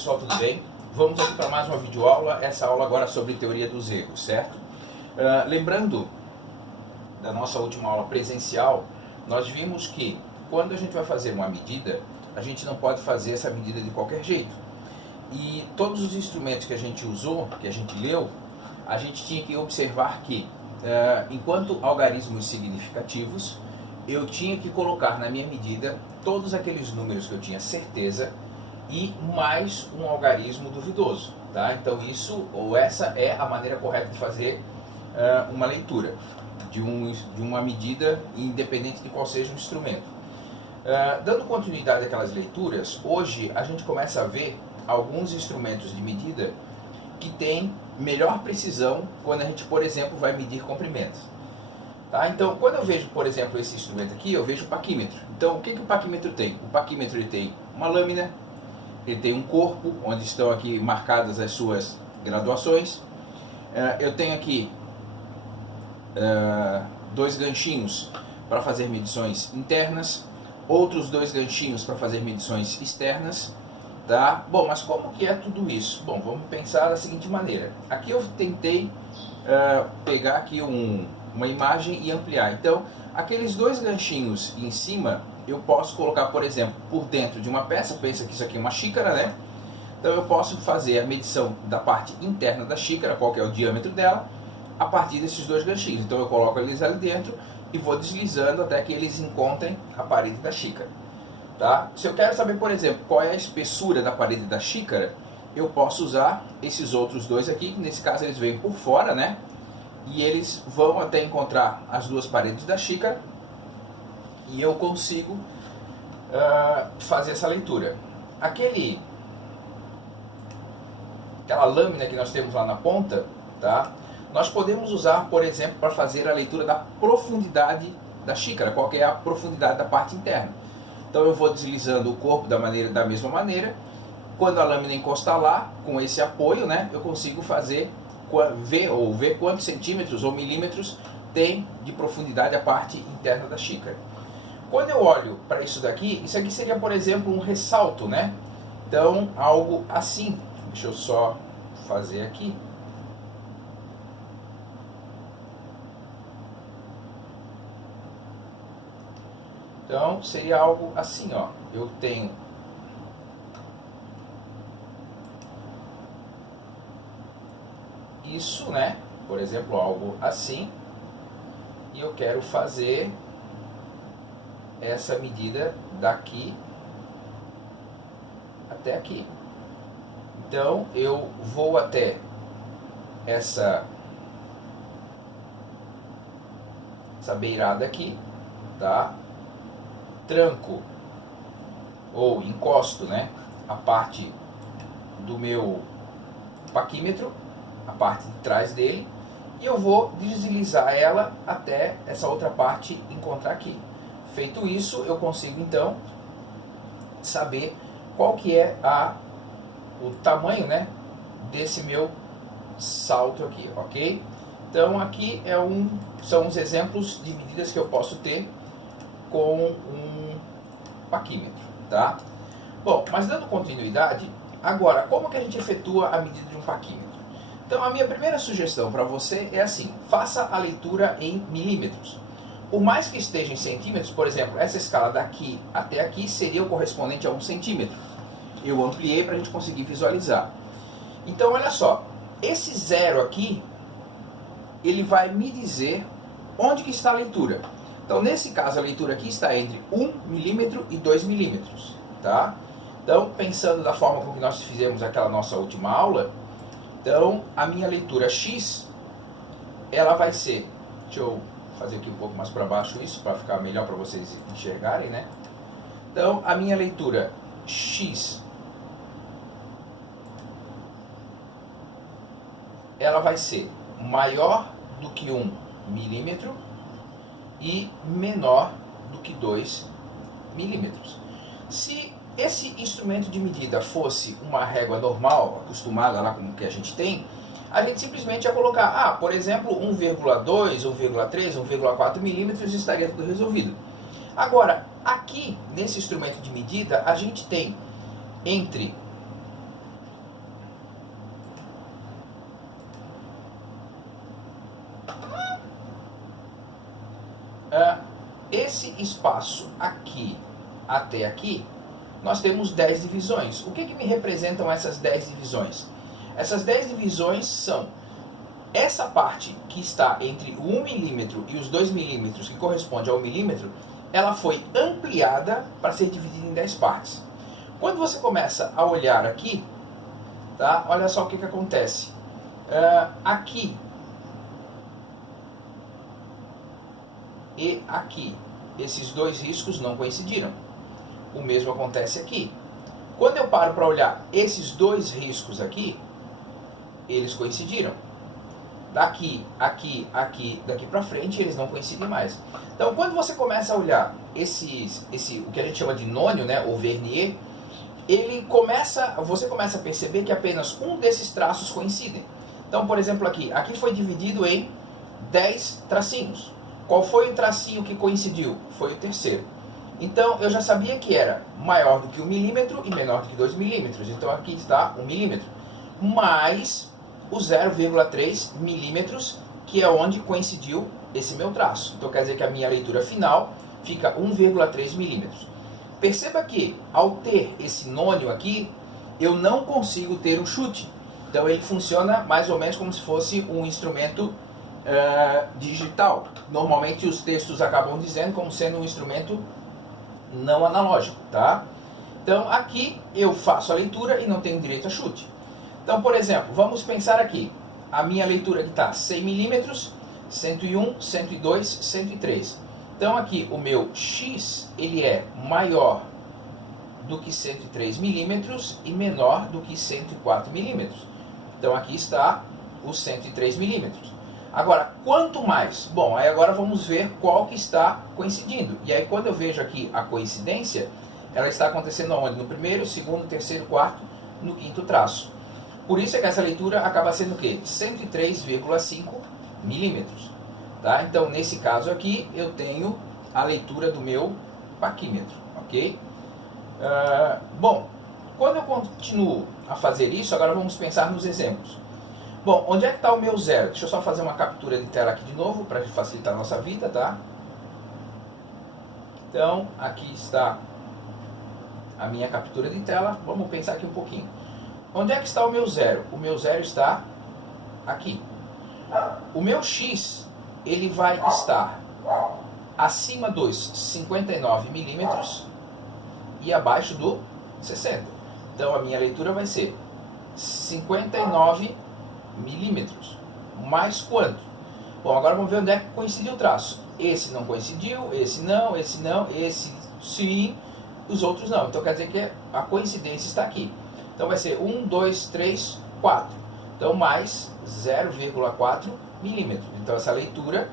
pessoal, tudo bem? Vamos aqui para mais uma videoaula, essa aula agora sobre teoria dos erros, certo? Lembrando da nossa última aula presencial, nós vimos que quando a gente vai fazer uma medida, a gente não pode fazer essa medida de qualquer jeito. E todos os instrumentos que a gente usou, que a gente leu, a gente tinha que observar que, enquanto algarismos significativos, eu tinha que colocar na minha medida todos aqueles números que eu tinha certeza e mais um algarismo duvidoso, tá? Então essa é a maneira correta de fazer uma leitura de uma medida, independente de qual seja o instrumento. Dando continuidade àquelas leituras, hoje a gente começa a ver alguns instrumentos de medida que têm melhor precisão quando a gente, por exemplo, vai medir comprimentos. Tá? Então, quando eu vejo, por exemplo, esse instrumento aqui, eu vejo o paquímetro. Então, o que o paquímetro tem? O paquímetro ele tem uma lâmina, ele tem um corpo, onde estão aqui marcadas as suas graduações. Eu tenho aqui dois ganchinhos para fazer medições internas, outros dois ganchinhos para fazer medições externas. Tá? Bom, mas como que é tudo isso? Bom, vamos pensar da seguinte maneira. Aqui eu tentei pegar aqui uma imagem e ampliar. Então, aqueles dois ganchinhos em cima, eu posso colocar, por exemplo, por dentro de uma peça. Pensa que isso aqui é uma xícara, né? Então eu posso fazer a medição da parte interna da xícara, qual que é o diâmetro dela, a partir desses dois ganchinhos. Então eu coloco eles ali dentro e vou deslizando até que eles encontrem a parede da xícara. Tá? Se eu quero saber, por exemplo, qual é a espessura da parede da xícara, eu posso usar esses outros dois aqui, que nesse caso eles vêm por fora, né? E eles vão até encontrar as duas paredes da xícara e eu consigo fazer essa leitura. Aquela lâmina que nós temos lá na ponta, tá? Nós podemos usar, por exemplo, para fazer a leitura da profundidade da xícara, qual que é a profundidade da parte interna. Então eu vou deslizando o corpo da mesma maneira. Quando a lâmina encostar lá, com esse apoio, né, eu consigo ver quantos centímetros ou milímetros tem de profundidade a parte interna da xícara. Quando eu olho para isso aqui seria, por exemplo, um ressalto, né? Então, algo assim. Deixa eu só fazer aqui. Então, seria algo assim, ó. Eu tenho isso, né? Por exemplo, algo assim. E eu quero fazer essa medida daqui até aqui. Então, eu vou até essa beirada aqui, tá? Tranco ou encosto, né, a parte do meu paquímetro, a parte de trás dele, e eu vou deslizar ela até essa outra parte encontrar aqui. Feito isso, eu consigo então saber qual que é o tamanho, né, desse meu salto aqui, ok? Então aqui são os exemplos de medidas que eu posso ter com um paquímetro, tá? Bom, mas dando continuidade, agora, como que a gente efetua a medida de um paquímetro? Então, a minha primeira sugestão para você é assim: faça a leitura em milímetros. Por mais que esteja em centímetros, por exemplo, essa escala daqui até aqui seria o correspondente a 1 centímetro. Eu ampliei para a gente conseguir visualizar. Então, olha só, esse zero aqui, ele vai me dizer onde que está a leitura. Então, nesse caso, a leitura aqui está entre 1 milímetro e 2 milímetros, tá? Então, pensando da forma como nós fizemos aquela nossa última aula, então, a minha leitura X, ela vai ser... Deixa eu fazer aqui um pouco mais para baixo isso, para ficar melhor para vocês enxergarem, né? Então, a minha leitura X, ela vai ser maior do que 1 milímetro e menor do que 2 milímetros. Se esse instrumento de medida fosse uma régua normal, acostumada lá com o que a gente tem, a gente simplesmente ia colocar, por exemplo, 1,2, 1,3, 1,4 milímetros, estaria tudo resolvido. Agora, aqui, nesse instrumento de medida, a gente tem entre desse espaço aqui até aqui, nós temos 10 divisões. O que me representam essas 10 divisões? Essas 10 divisões são essa parte que está entre o 1 milímetro e os 2 milímetros, que corresponde ao 1 milímetro, ela foi ampliada para ser dividida em 10 partes. Quando você começa a olhar aqui, tá? Olha só o que acontece. Aqui e aqui, esses dois riscos não coincidiram. O mesmo acontece aqui. Quando eu paro para olhar esses dois riscos aqui, eles coincidiram. Daqui, aqui, aqui, daqui para frente, eles não coincidem mais. Então, quando você começa a olhar o que a gente chama de nônio, né, ou vernier, você começa a perceber que apenas um desses traços coincidem. Então, por exemplo, aqui foi dividido em 10 tracinhos. Qual foi o tracinho que coincidiu? Foi o terceiro. Então, eu já sabia que era maior do que 1 milímetro e menor do que 2 milímetros. Então, aqui está 1 milímetro. Mais o 0,3 milímetros, que é onde coincidiu esse meu traço. Então, quer dizer que a minha leitura final fica 1,3 milímetros. Perceba que, ao ter esse nônio aqui, eu não consigo ter um chute. Então, ele funciona mais ou menos como se fosse um instrumento digital. Normalmente, os textos acabam dizendo como sendo um instrumento não analógico, tá? Então, aqui eu faço a leitura e não tenho direito a chute. Então, por exemplo, vamos pensar aqui. A minha leitura aqui está 100 milímetros, 101, 102, 103. Então, aqui o meu X ele é maior do que 103 milímetros e menor do que 104 milímetros. Então, aqui está os 103 milímetros. Agora, quanto mais? Bom, aí agora vamos ver qual que está coincidindo. E aí, quando eu vejo aqui a coincidência, ela está acontecendo onde? No primeiro, segundo, terceiro, quarto, no quinto traço. Por isso é que essa leitura acaba sendo o quê? 103,5 milímetros. Tá? Então, nesse caso aqui, eu tenho a leitura do meu paquímetro. Ok? Bom, quando eu continuo a fazer isso, agora vamos pensar nos exemplos. Bom, onde é que está o meu zero? Deixa eu só fazer uma captura de tela aqui de novo, para facilitar a nossa vida, tá? Então, aqui está a minha captura de tela. Vamos pensar aqui um pouquinho. Onde é que está o meu zero? O meu zero está aqui. O meu X, ele vai estar acima dos 59 milímetros e abaixo do 60. Então, a minha leitura vai ser 59 milímetros. Mais quanto? Bom, agora vamos ver onde é que coincidiu o traço. Esse não coincidiu, esse não, esse sim, os outros não. Então, quer dizer que a coincidência está aqui. Então, vai ser 1, 2, 3, 4. Então, mais 0,4 milímetros. Então, essa leitura,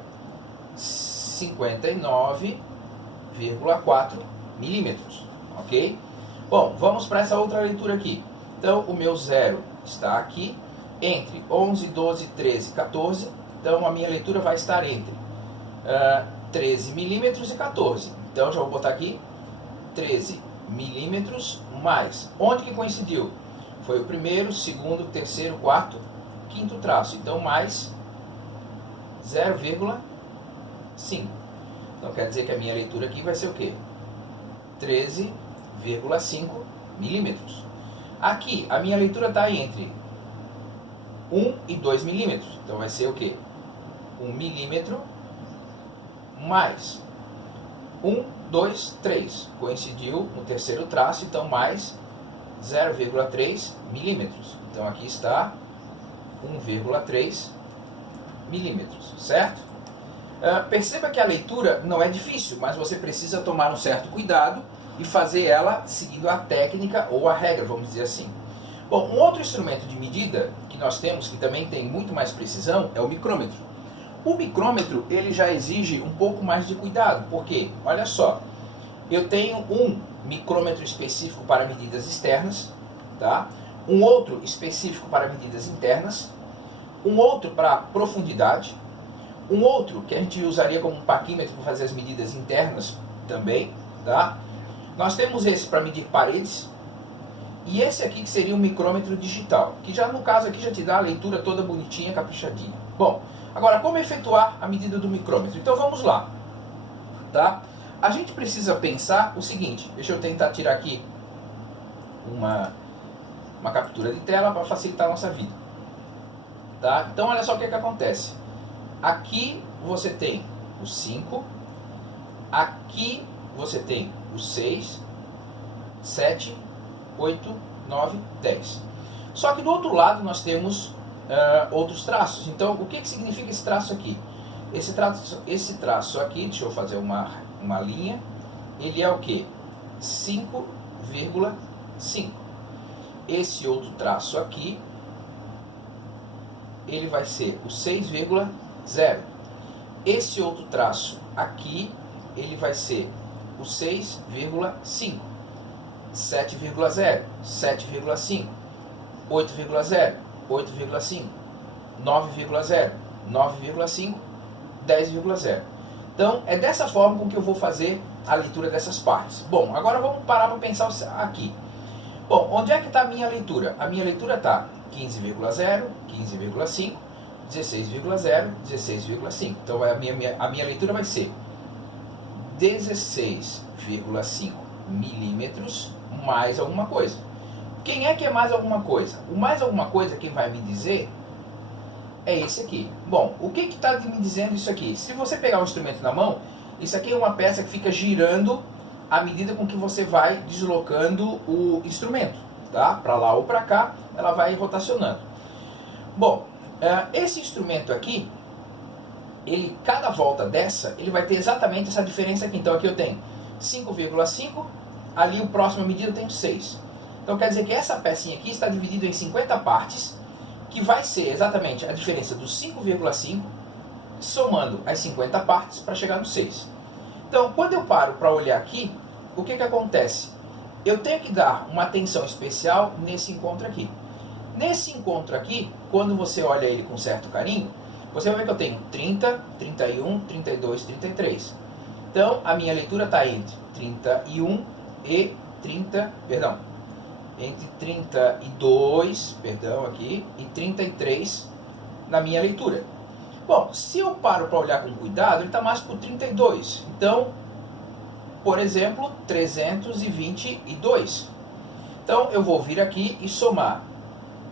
59,4 milímetros. Ok? Bom, vamos para essa outra leitura aqui. Então, o meu zero está aqui. Entre 11, 12, 13, 14. Então, a minha leitura vai estar entre 13 milímetros e 14. Então, já vou botar aqui 13 milímetros mais. Onde que coincidiu? Foi o primeiro, segundo, terceiro, quarto, quinto traço. Então, mais 0,5. Então, quer dizer que a minha leitura aqui vai ser o quê? 13,5 milímetros. Aqui, a minha leitura está entre 1 e 2 milímetros. Então, vai ser o quê? 1 milímetro mais 1, 2, 3. Coincidiu no terceiro traço, então mais 0,3 milímetros. Então, aqui está 1,3 milímetros, certo? Perceba que a leitura não é difícil, mas você precisa tomar um certo cuidado e fazer ela seguindo a técnica ou a regra, vamos dizer assim. Bom, um outro instrumento de medida que nós temos, que também tem muito mais precisão, é o micrômetro. O micrômetro, ele já exige um pouco mais de cuidado, porque, olha só, eu tenho um micrômetro específico para medidas externas, tá? Um outro específico para medidas internas, um outro para profundidade, um outro que a gente usaria como um paquímetro para fazer as medidas internas também, tá? Nós temos esse para medir paredes, e esse aqui que seria um micrômetro digital, que já no caso aqui já te dá a leitura toda bonitinha, caprichadinha. Bom, agora como efetuar a medida do micrômetro? Então vamos lá, tá? A gente precisa pensar o seguinte, deixa eu tentar tirar aqui uma captura de tela para facilitar a nossa vida. Tá? Então olha só o que acontece. Aqui você tem o 5, aqui você tem o 6, 7, 8, 9, 10. Só que do outro lado nós temos outros traços. Então o que significa esse traço aqui? Esse traço aqui, deixa eu fazer uma linha, ele é o que? 5,5. Esse outro traço aqui, ele vai ser o 6,0. Esse outro traço aqui, ele vai ser o 6,5. 7,0, 7,5. 8,0, 8,5. 9,0, 9,5. 10,0. Então, é dessa forma com que eu vou fazer a leitura dessas partes. Bom, agora vamos parar para pensar aqui. Bom, onde é que está a minha leitura? A minha leitura está 15,0, 15,5, 16,0, 16,5. Então, a minha leitura vai ser 16,5 milímetros mais alguma coisa. Quem é que é mais alguma coisa? O mais alguma coisa, quem vai me dizer é esse aqui. Bom, o que está me dizendo isso aqui? Se você pegar um instrumento na mão, isso aqui é uma peça que fica girando à medida com que você vai deslocando o instrumento, tá? Para lá ou para cá, ela vai rotacionando. Bom, esse instrumento aqui, cada volta dessa, ele vai ter exatamente essa diferença aqui. Então aqui eu tenho 5,5, ali o próximo medida eu tenho 6. Então quer dizer que essa pecinha aqui está dividida em 50 partes, que vai ser exatamente a diferença do 5,5 somando as 50 partes para chegar no 6. Então, quando eu paro para olhar aqui, o que acontece? Eu tenho que dar uma atenção especial nesse encontro aqui. Nesse encontro aqui, quando você olha ele com certo carinho, você vai ver que eu tenho 30, 31, 32, 33. Então, a minha leitura está entre 31 e 30, perdão, entre 32, perdão, aqui, e 33 na minha leitura. Bom, se eu paro para olhar com cuidado, ele está mais para o 32. Então, por exemplo, 322. Então, eu vou vir aqui e somar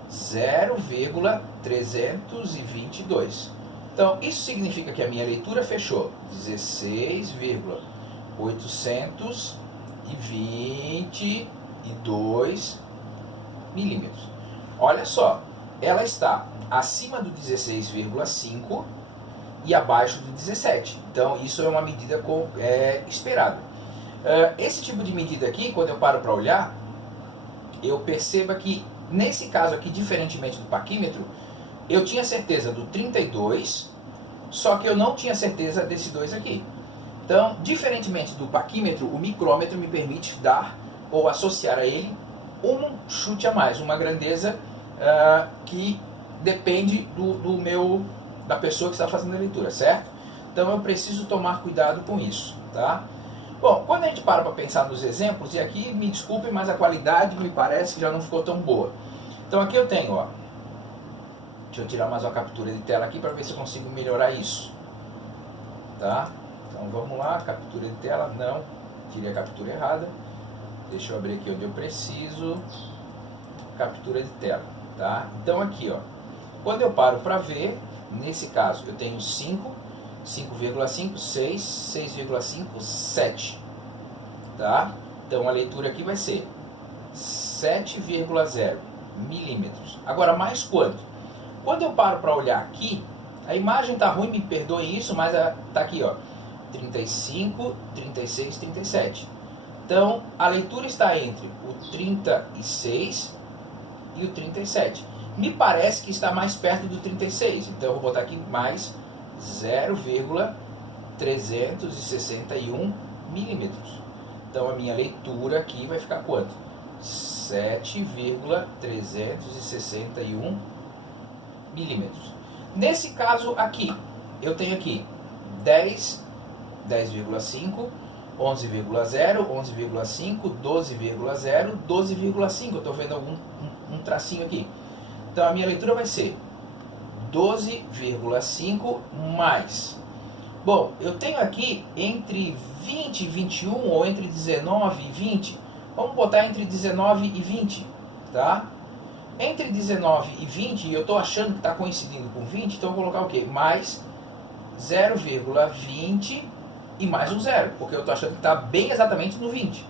0,322. Então, isso significa que a minha leitura fechou 16,822 milímetros. Olha só, ela está acima do 16,5 e abaixo do 17. Então, isso é uma medida esperada. Esse tipo de medida aqui, quando eu paro para olhar, eu percebo que, nesse caso aqui, diferentemente do paquímetro, eu tinha certeza do 32, só que eu não tinha certeza desse 2 aqui. Então, diferentemente do paquímetro, o micrômetro me permite dar ou associar a ele um chute a mais, uma grandeza que depende da pessoa que está fazendo a leitura, certo? Então eu preciso tomar cuidado com isso, tá? Bom, quando a gente para pensar nos exemplos, e aqui me desculpem, mas a qualidade me parece que já não ficou tão boa. Então aqui eu tenho, ó, deixa eu tirar mais uma captura de tela aqui para ver se eu consigo melhorar isso, tá? Então vamos lá, captura de tela, não, tirei a captura errada. Deixa eu abrir aqui onde eu preciso, captura de tela, tá? Então aqui, ó, quando eu paro para ver, nesse caso eu tenho 5, 5,5, 6, 6,5, 7, tá? Então a leitura aqui vai ser 7,0 milímetros. Agora, mais quanto? Quando eu paro para olhar aqui, a imagem tá ruim, me perdoem isso, mas tá aqui, ó, 35, 36, 37. Então, a leitura está entre o 36 e o 37. Me parece que está mais perto do 36. Então, eu vou botar aqui mais 0,361 milímetros. Então, a minha leitura aqui vai ficar quanto? 7,361 milímetros. Nesse caso aqui, eu tenho aqui 10,5, 11,0, 11,5, 12,0, 12,5. Eu estou vendo um tracinho aqui. Então a minha leitura vai ser 12,5 mais Bom, eu tenho aqui entre 20 e 21, ou entre 19 e 20. Vamos botar entre 19 e 20, tá? Entre 19 e 20, eu estou achando que está coincidindo com 20, então eu vou colocar o quê? Mais 0,20 e mais um zero, porque eu estou achando que está bem exatamente no 20.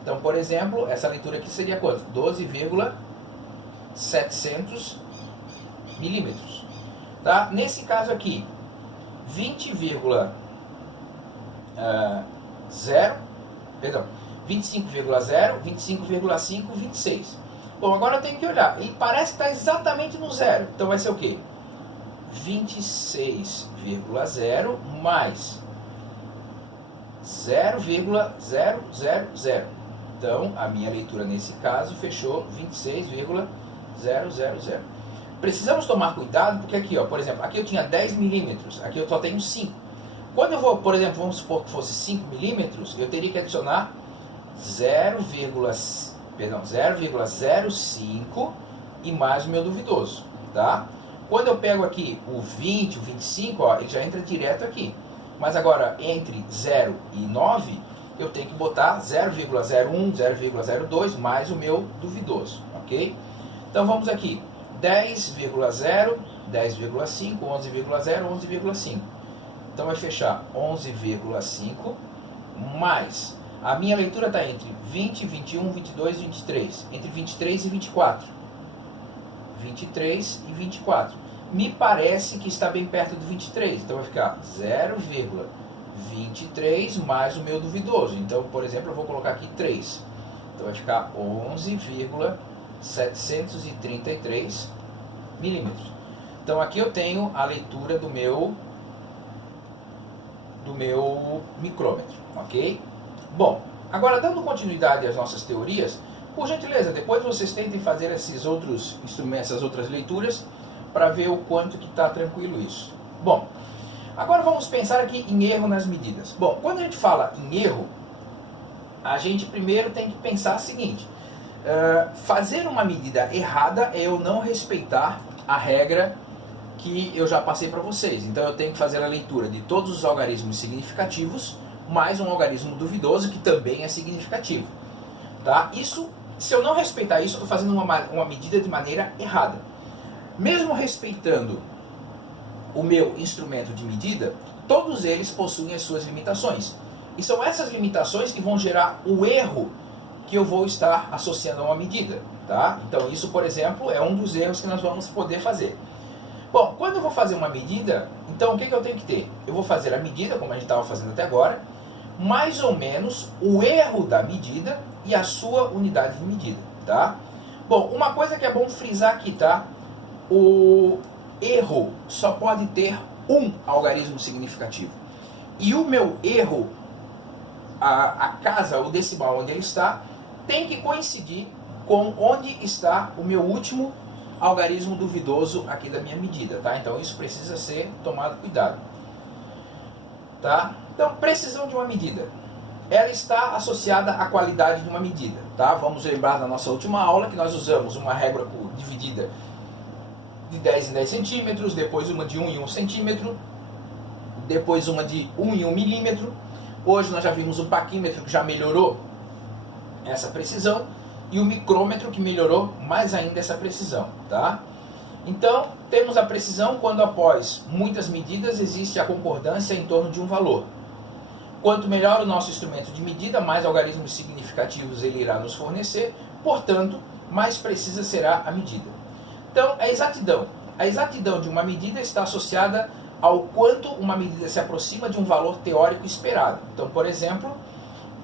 Então, por exemplo, essa leitura aqui seria quanto? 12,700 milímetros. Tá? Nesse caso aqui, 20,0, perdão, 25,0, 25,5, 26. Bom, agora eu tenho que olhar. Ele parece que está exatamente no zero. Então vai ser o quê? 26,0 mais 0,000. Então, a minha leitura nesse caso fechou 26,000. Precisamos tomar cuidado porque aqui, ó, por exemplo, aqui eu tinha 10 milímetros, aqui eu só tenho 5. Quando eu vou, por exemplo, vamos supor que fosse 5 milímetros, eu teria que adicionar 0,05 e mais o meu duvidoso, tá? Quando eu pego aqui o 20, o 25, ó, ele já entra direto aqui. Mas agora, entre 0 e 9, eu tenho que botar 0,01, 0,02 mais o meu duvidoso, ok? Então vamos aqui, 10,0, 10,5, 11,0, 11,5. Então vai fechar 11,5 mais... A minha leitura está entre 20, 21, 22 e 23. Entre 23 e 24. 23 e 24. Me parece que está bem perto do 23. Então vai ficar 0,23 mais o meu duvidoso. Então, por exemplo, eu vou colocar aqui 3. Então vai ficar 11,733 milímetros. Então aqui eu tenho a leitura do meu micrômetro, ok? Bom, agora dando continuidade às nossas teorias, por gentileza, depois vocês tentem fazer esses outros instrumentos, essas outras leituras, para ver o quanto que está tranquilo isso. Bom, agora vamos pensar aqui em erro nas medidas. Bom, quando a gente fala em erro, a gente primeiro tem que pensar o seguinte, fazer uma medida errada é eu não respeitar a regra que eu já passei para vocês. Então eu tenho que fazer a leitura de todos os algarismos significativos, mais um algarismo duvidoso que também é significativo. Tá? Isso, se eu não respeitar isso, eu estou fazendo uma medida de maneira errada. Mesmo respeitando o meu instrumento de medida, todos eles possuem as suas limitações. E são essas limitações que vão gerar o erro que eu vou estar associando a uma medida. Tá? Então isso, por exemplo, é um dos erros que nós vamos poder fazer. Bom, quando eu vou fazer uma medida, então o que eu tenho que ter? Eu vou fazer a medida, como a gente estava fazendo até agora, mais ou menos o erro da medida e a sua unidade de medida, tá? Bom, uma coisa que é bom frisar aqui, tá? O erro só pode ter um algarismo significativo. E o meu erro, a casa, o decimal onde ele está, tem que coincidir com onde está o meu último algarismo duvidoso aqui da minha medida, tá? Então isso precisa ser tomado cuidado. Tá? Então, precisão de uma medida. Ela está associada à qualidade de uma medida. Tá? Vamos lembrar da nossa última aula que nós usamos uma régua dividida de 10 em 10 centímetros, depois uma de 1 em 1 centímetro, depois uma de 1 em 1 milímetro. Hoje nós já vimos o paquímetro que já melhorou essa precisão e o micrômetro que melhorou mais ainda essa precisão. Tá? Então, temos a precisão quando após muitas medidas existe a concordância em torno de um valor. Quanto melhor o nosso instrumento de medida, mais algarismos significativos ele irá nos fornecer, portanto, mais precisa será a medida. Então, a exatidão. A exatidão de uma medida está associada ao quanto uma medida se aproxima de um valor teórico esperado. Então, por exemplo,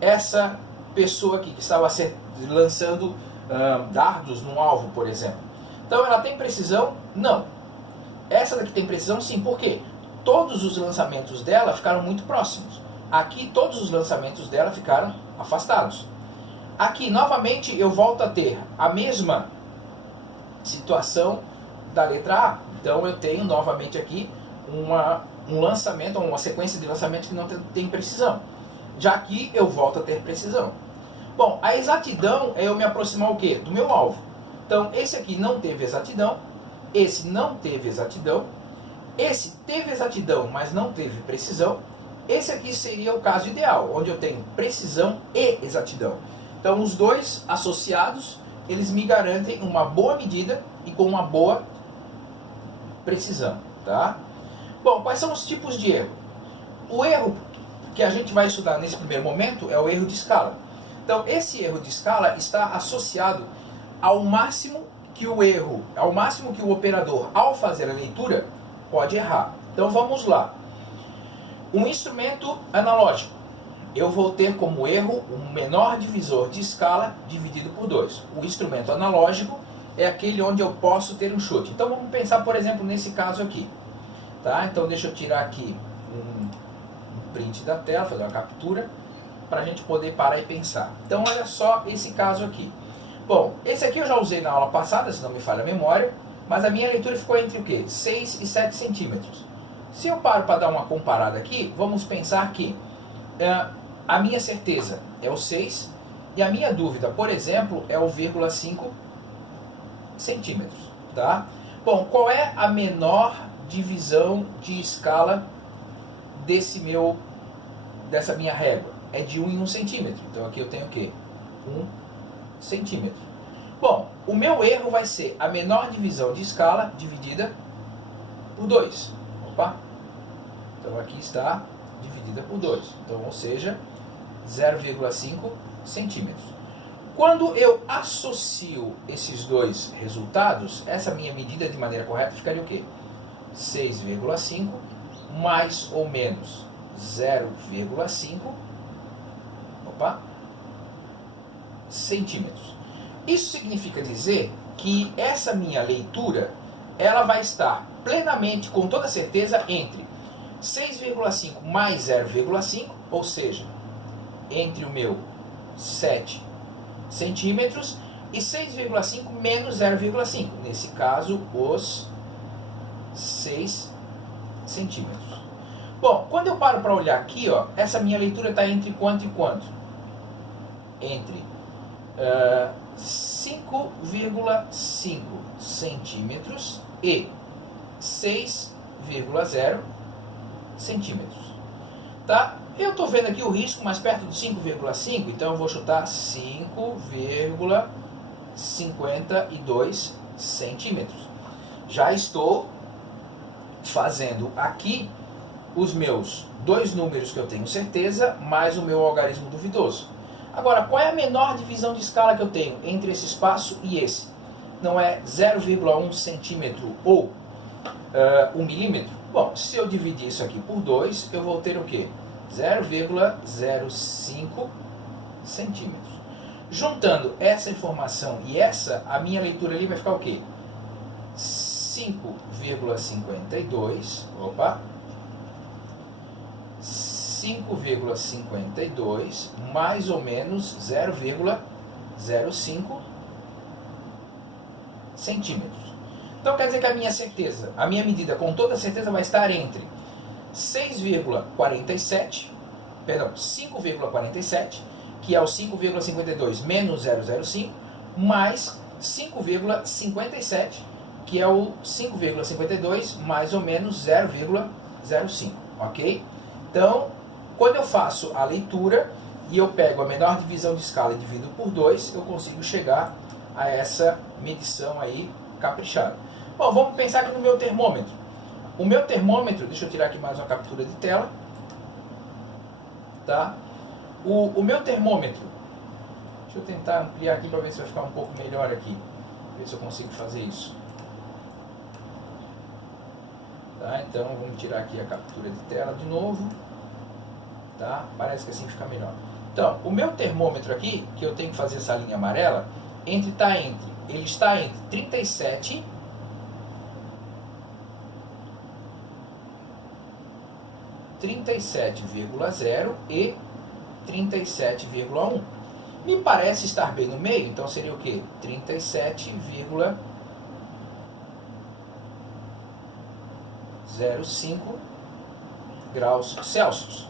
essa pessoa aqui que estava lançando dardos num alvo, por exemplo. Então ela tem precisão? Não. Essa daqui tem precisão? Sim. Por quê? Todos os lançamentos dela ficaram muito próximos. Aqui todos os lançamentos dela ficaram afastados. Aqui novamente eu volto a ter a mesma situação da letra A. Então eu tenho novamente aqui um lançamento, uma sequência de lançamentos que não tem precisão. Já aqui eu volto a ter precisão. Bom, a exatidão é eu me aproximar o quê? Do meu alvo. Então, esse aqui não teve exatidão, esse não teve exatidão, esse teve exatidão, mas não teve precisão, esse aqui seria o caso ideal, onde eu tenho precisão e exatidão. Então, os dois associados, eles me garantem uma boa medida e com uma boa precisão, tá? Bom, quais são os tipos de erro? O erro que a gente vai estudar nesse primeiro momento é o erro de escala. Então, esse erro de escala está associado ao máximo que o operador, ao fazer a leitura, pode errar. Então, vamos lá. Um instrumento analógico, eu vou ter como erro um menor divisor de escala dividido por 2. O instrumento analógico é aquele onde eu posso ter um chute. Então vamos pensar, por exemplo, nesse caso aqui. Tá? Então deixa eu tirar aqui um print da tela, fazer uma captura, para a gente poder parar e pensar. Então olha só esse caso aqui. Bom, esse aqui eu já usei na aula passada, se não me falha a memória, mas a minha leitura ficou entre o quê? 6 e 7 centímetros. Se eu paro para dar uma comparada aqui, vamos pensar que a minha certeza é o 6 e a minha dúvida, por exemplo, é o 0,5 centímetros. Tá? Bom, qual é a menor divisão de escala dessa minha régua? É de 1 em 1 centímetro. Então aqui eu tenho o quê? 1 centímetro. Bom, o meu erro vai ser a menor divisão de escala dividida por 2. Opa! Então aqui está dividida por 2. Então, ou seja, 0,5 centímetros. Quando eu associo esses dois resultados, essa minha medida de maneira correta ficaria o quê? 6,5 mais ou menos 0,5 centímetros. Isso significa dizer que essa minha leitura ela vai estar plenamente, com toda certeza, entre 6,5 mais 0,5, ou seja, entre o meu 7 centímetros e 6,5 menos 0,5, nesse caso os 6 centímetros. Bom, quando eu paro para olhar aqui, ó, essa minha leitura está entre quanto e quanto? Entre 5,5 centímetros e 6,0 centímetros. Tá? Eu estou vendo aqui o risco mais perto do 5,5, então eu vou chutar 5,52 centímetros. Já estou fazendo aqui os meus dois números que eu tenho certeza, mais o meu algarismo duvidoso. Agora, qual é a menor divisão de escala que eu tenho entre esse espaço e esse? Não é 0,1 centímetro ou 1 milímetro? Bom, se eu dividir isso aqui por 2, eu vou ter o quê? 0,05 centímetros. Juntando essa informação e essa, a minha leitura ali vai ficar o quê? 5,52, 5,52 mais ou menos 0,05 centímetros. Então quer dizer que a minha certeza, a minha medida com toda certeza vai estar entre 5,47, que é o 5,52 menos 0,05, mais 5,57, que é o 5,52 mais ou menos 0,05, ok? Então, quando eu faço a leitura e eu pego a menor divisão de escala e divido por 2, eu consigo chegar a essa medição aí caprichada. Bom, vamos pensar aqui no meu termômetro. O meu termômetro, deixa eu tirar aqui mais uma captura de tela. Tá? O meu termômetro, deixa eu tentar ampliar aqui para ver se vai ficar um pouco melhor aqui. Ver se eu consigo fazer isso. Tá? Então vamos tirar aqui a captura de tela de novo. Tá? Parece que assim fica melhor. Então, o meu termômetro aqui, que eu tenho que fazer essa linha amarela, ele está entre 37,0 e 37,1. Me parece estar bem no meio, então seria o quê? 37,05 graus Celsius.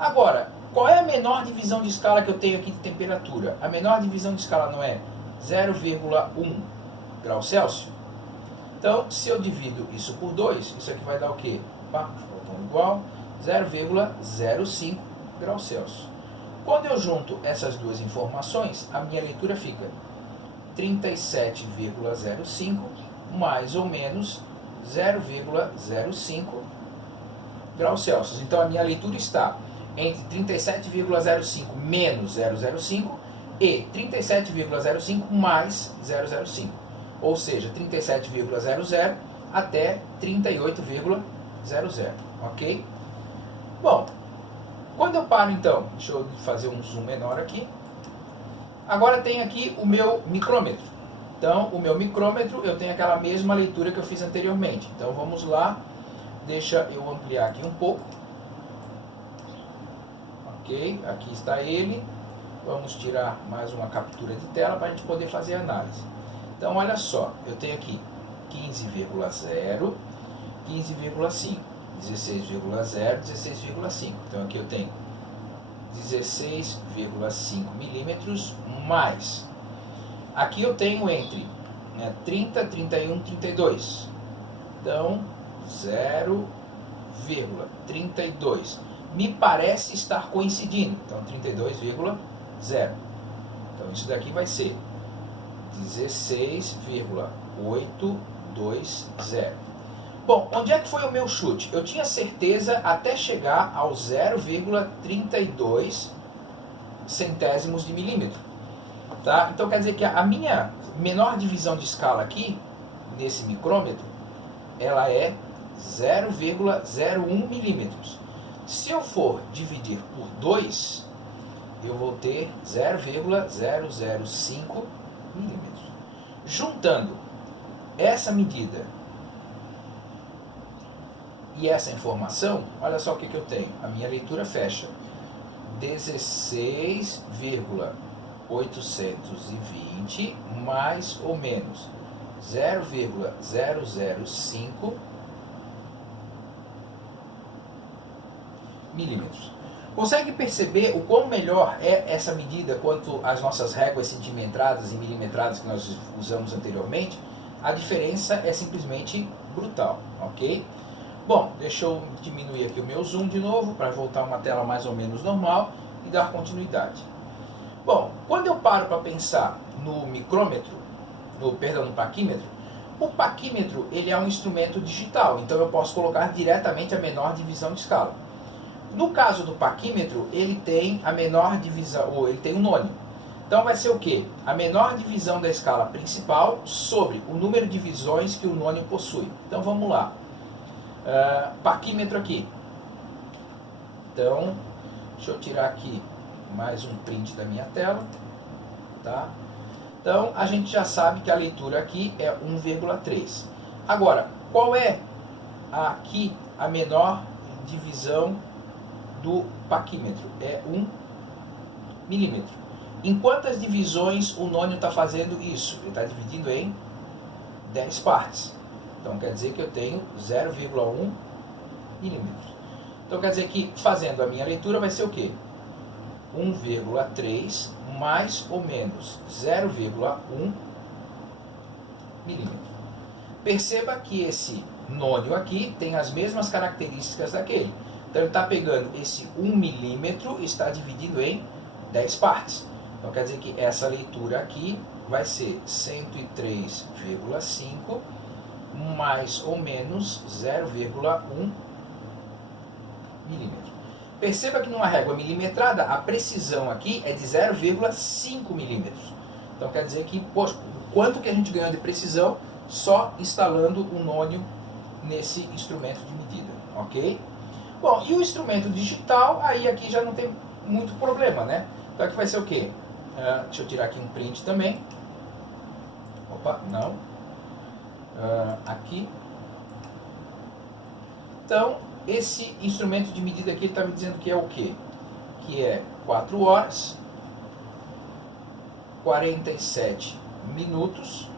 Agora, qual é a menor divisão de escala que eu tenho aqui de temperatura? A menor divisão de escala não é 0,1 graus Celsius? Então, se eu divido isso por 2, isso aqui vai dar o quê? Opa, ficou igual. 0,05 graus Celsius. Quando eu junto essas duas informações, a minha leitura fica 37,05 mais ou menos 0,05 graus Celsius. Então a minha leitura está entre 37,05 menos 0,05 e 37,05 mais 0,05. Ou seja, 37,00 até 38,00, ok? Bom, quando eu paro então, deixa eu fazer um zoom menor aqui. Agora tem aqui o meu micrômetro. Então, o meu micrômetro, eu tenho aquela mesma leitura que eu fiz anteriormente. Então, vamos lá. Deixa eu ampliar aqui um pouco. Ok, aqui está ele. Vamos tirar mais uma captura de tela para a gente poder fazer a análise. Então, olha só. Eu tenho aqui 15,0, 15,5, 16,0, 16,5. Então, aqui eu tenho 16,5 milímetros mais. Aqui eu tenho entre 30, 31, 32. Então, 0,32. Me parece estar coincidindo. Então, 32,0. Então, isso daqui vai ser 16,820. Bom, onde é que foi o meu chute? Eu tinha certeza até chegar ao 0,32 centésimos de milímetro. Tá? Então quer dizer que a minha menor divisão de escala aqui, nesse micrômetro, ela é 0,01 milímetros. Se eu for dividir por 2, eu vou ter 0,005 milímetros. Juntando essa medida e essa informação, olha só o que eu tenho. A minha leitura fecha 16,820 mais ou menos 0,005 milímetros. Consegue perceber o quão melhor é essa medida quanto às nossas réguas centimetradas e milimetradas que nós usamos anteriormente? A diferença é simplesmente brutal, ok? Bom, deixa eu diminuir aqui o meu zoom de novo para voltar a uma tela mais ou menos normal e dar continuidade. Bom, quando eu paro para pensar no micrômetro, no paquímetro, o paquímetro ele é um instrumento digital, então eu posso colocar diretamente a menor divisão de escala. No caso do paquímetro, ele tem a menor divisão, ou ele tem um nônio. Então vai ser o quê? A menor divisão da escala principal sobre o número de divisões que o nônio possui. Então vamos lá. Paquímetro aqui. Então, deixa eu tirar aqui mais um print da minha tela. Tá? Então, a gente já sabe que a leitura aqui é 1,3. Agora, qual é aqui a menor divisão do paquímetro? É 1 milímetro. Em quantas divisões o nônio está fazendo isso? Ele está dividindo em 10 partes. Então quer dizer que eu tenho 0,1 milímetros. Então quer dizer que fazendo a minha leitura vai ser o quê? 1,3 mais ou menos 0,1 milímetro. Perceba que esse nônio aqui tem as mesmas características daquele. Então ele está pegando esse 1 milímetro e está dividindo em 10 partes. Então quer dizer que essa leitura aqui vai ser 103,5 mais ou menos 0,1 milímetro. Perceba que numa régua milimetrada, a precisão aqui é de 0,5 milímetros. Então quer dizer que, poxa, quanto que a gente ganhou de precisão só instalando o nônio nesse instrumento de medida, ok? Bom, e o instrumento digital, aí aqui já não tem muito problema, né? Então aqui vai ser o quê? Deixa eu tirar aqui um print também. Opa, não. Aqui. Então, esse instrumento de medida aqui está me dizendo que é o quê? Que é 4 horas, 47 minutos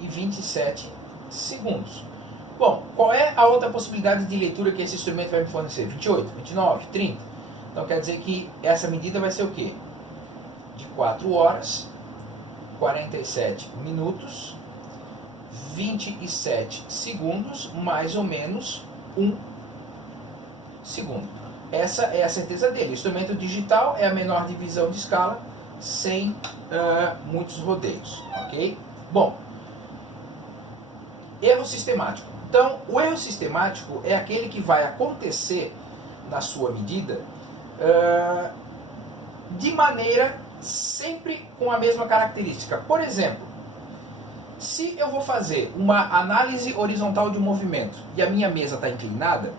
e 27 segundos. Bom, qual é a outra possibilidade de leitura que esse instrumento vai me fornecer? 28, 29, 30. Então quer dizer que essa medida vai ser o quê? De 4 horas, 47 minutos, 27 segundos, mais ou menos 1 segundo. Essa é a certeza dele. O instrumento digital é a menor divisão de escala, sem muitos rodeios, ok? Bom, erro sistemático. Então, o erro sistemático é aquele que vai acontecer na sua medida de maneira sempre com a mesma característica. Por exemplo, se eu vou fazer uma análise horizontal de um movimento e a minha mesa está inclinada,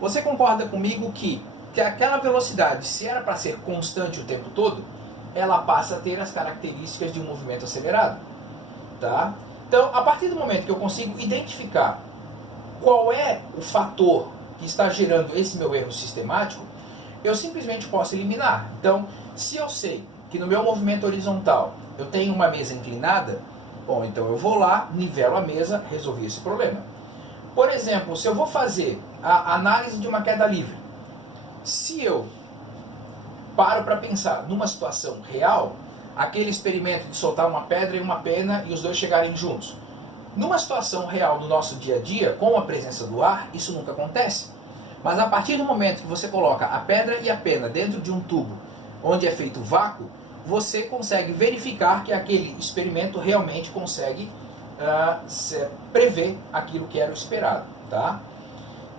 você concorda comigo que aquela velocidade, se era para ser constante o tempo todo, ela passa a ter as características de um movimento acelerado, tá? Então, a partir do momento que eu consigo identificar qual é o fator que está gerando esse meu erro sistemático, eu simplesmente posso eliminar. Então, se eu sei que no meu movimento horizontal eu tenho uma mesa inclinada, bom, então eu vou lá, nivelo a mesa, resolvi esse problema. Por exemplo, se eu vou fazer a análise de uma queda livre, se eu paro para pensar numa situação real, aquele experimento de soltar uma pedra e uma pena e os dois chegarem juntos. Numa situação real no nosso dia a dia, com a presença do ar, isso nunca acontece. Mas a partir do momento que você coloca a pedra e a pena dentro de um tubo, onde é feito vácuo, você consegue verificar que aquele experimento realmente consegue prever aquilo que era o esperado, tá?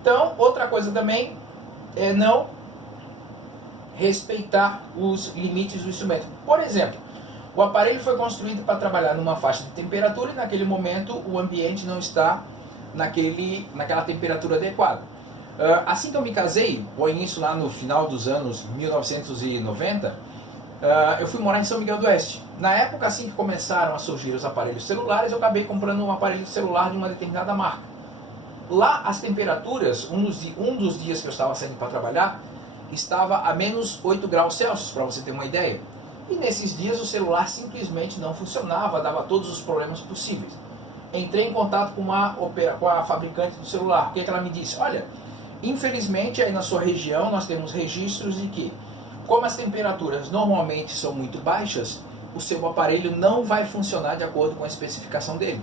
Então, outra coisa também é não respeitar os limites do instrumento. Por exemplo, o aparelho foi construído para trabalhar numa faixa de temperatura e naquele momento o ambiente não está naquela temperatura adequada. Assim que eu me casei, põe isso lá no final dos anos 1990, eu fui morar em São Miguel do Oeste. Na época, assim que começaram a surgir os aparelhos celulares, eu acabei comprando um aparelho celular de uma determinada marca. Lá as temperaturas, um dos dias que eu estava saindo para trabalhar, estava a menos 8 graus Celsius, para você ter uma ideia. E nesses dias o celular simplesmente não funcionava, dava todos os problemas possíveis. Entrei em contato com a fabricante do celular. O que ela me disse? Olha, infelizmente aí na sua região nós temos registros de que, como as temperaturas normalmente são muito baixas, o seu aparelho não vai funcionar de acordo com a especificação dele.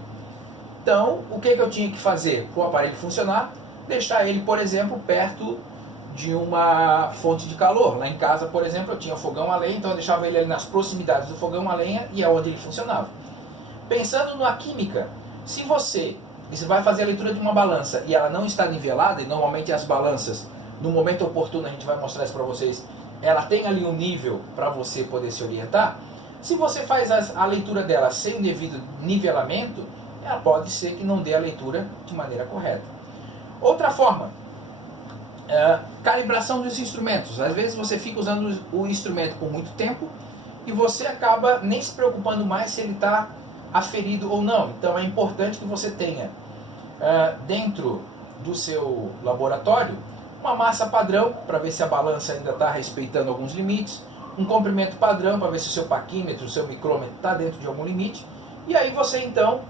Então, o que eu tinha que fazer para o aparelho funcionar? Deixar ele, por exemplo, perto de uma fonte de calor. Lá em casa, por exemplo, eu tinha fogão a lenha, então eu deixava ele ali nas proximidades do fogão a lenha e é onde ele funcionava. Pensando na química, se você vai fazer a leitura de uma balança e ela não está nivelada, e normalmente as balanças, no momento oportuno, a gente vai mostrar isso para vocês, ela tem ali um nível para você poder se orientar. Se você faz a leitura dela sem o devido nivelamento, ela pode ser que não dê a leitura de maneira correta. Outra forma, calibração dos instrumentos. Às vezes você fica usando o instrumento por muito tempo e você acaba nem se preocupando mais se ele está aferido ou não. Então é importante que você tenha dentro do seu laboratório uma massa padrão para ver se a balança ainda está respeitando alguns limites, um comprimento padrão para ver se o seu paquímetro, o seu micrômetro está dentro de algum limite, e aí você então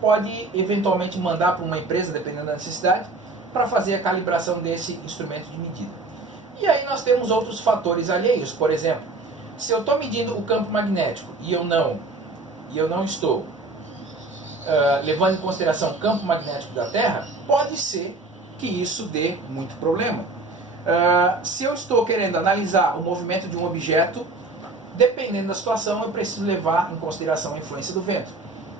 pode eventualmente mandar para uma empresa, dependendo da necessidade, para fazer a calibração desse instrumento de medida. E aí nós temos outros fatores alheios. Por exemplo, se eu estou medindo o campo magnético e eu não estou levando em consideração o campo magnético da Terra, pode ser que isso dê muito problema. Se eu estou querendo analisar o movimento de um objeto, dependendo da situação, eu preciso levar em consideração a influência do vento.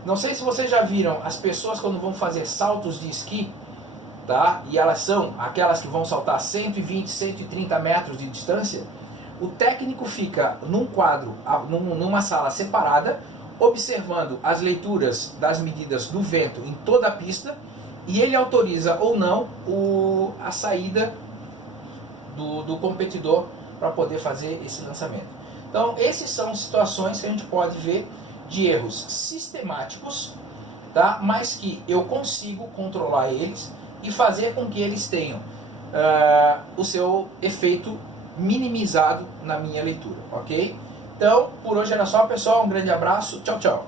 Não sei se vocês já viram as pessoas quando vão fazer saltos de esqui, tá? E elas são aquelas que vão saltar 120, 130 metros de distância. O técnico fica num quadro, numa sala separada, observando as leituras das medidas do vento em toda a pista, e ele autoriza ou não a saída do competidor para poder fazer esse lançamento. Então, essas são situações que a gente pode ver de erros sistemáticos, tá? Mas que eu consigo controlar eles e fazer com que eles tenham o seu efeito minimizado na minha leitura, ok? Então, por hoje era só, pessoal. Um grande abraço. Tchau, tchau.